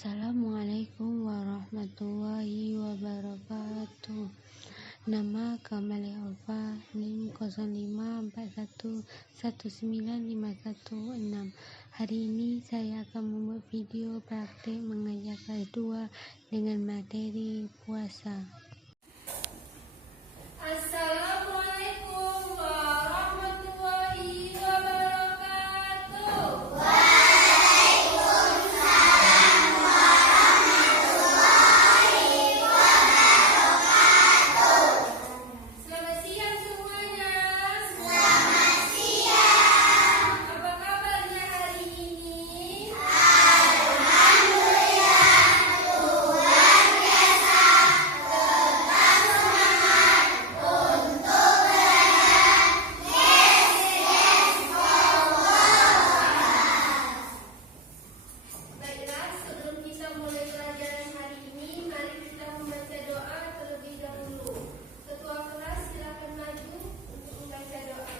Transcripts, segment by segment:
Assalamualaikum warahmatullahi wabarakatuh. Nama Kamali Alfa, NIM 0541195116. Hari ini saya akan membuat video praktik mengajar kelas 2 dengan materi puasa. Assalamualaikum warahmatullahi wabarakatuh. Selamat siang semuanya. Selamat siang. Apa kabarnya hari ini? Alhamdulillah, luar biasa. Tetap semangat untuk belajar. Baiklah, sebelum kita mulai pelajaran hari ini, mari kita membaca doa terlebih dahulu. Ketua kelas silakan maju untuk membaca doa.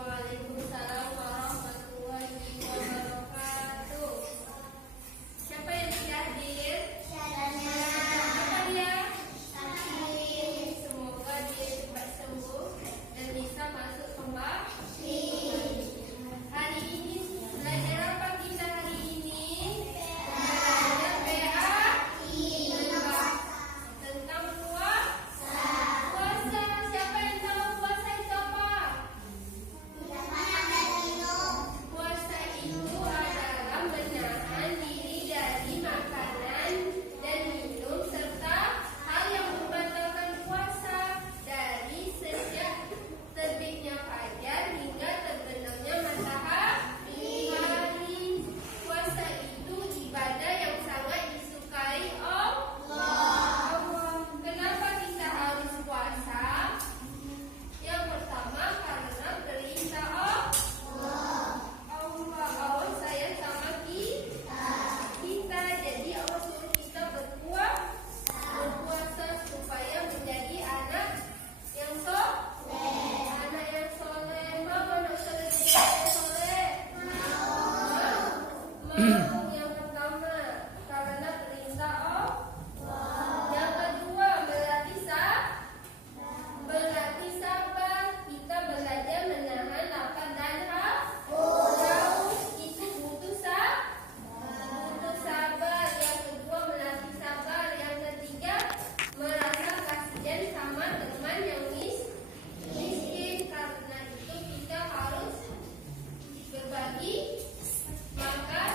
Waalaikumsalam warahmatullahi wabarakatuh. Siapa yang tidak hadir? Siapa dia? Semoga dia cepat sembuh dan bisa masuk kembali. Hari ini belajar apa kita hari ini? Belajar PA tentang puasa. Siapa yang tahu puasa itu apa? Puasa itu adalah menahan diri dari makanan dan minum serta hal yang membatalkan puasa dari sejak terbitnya fajar hingga terbenamnya matahari. Puasa itu ibadah yang sangat disukai Allah. Kenapa kita harus puasa? Yang pertama karena perintah Allah sayang sama kita, jadi Allah suruh kita berpuasa supaya menjadi anak yang soleh. Mau anak soleh jadi anak soleh? Mau. Yang pertama karena perintah Allah. Yang kedua berlatih sabar. Kita belajar menahan lapar dan haus. Itu butuh sabar. Yang kedua melatih sabar. Yang ketiga merasa kasihan sama teman yang miskin. Karena itu kita harus berbagi makan.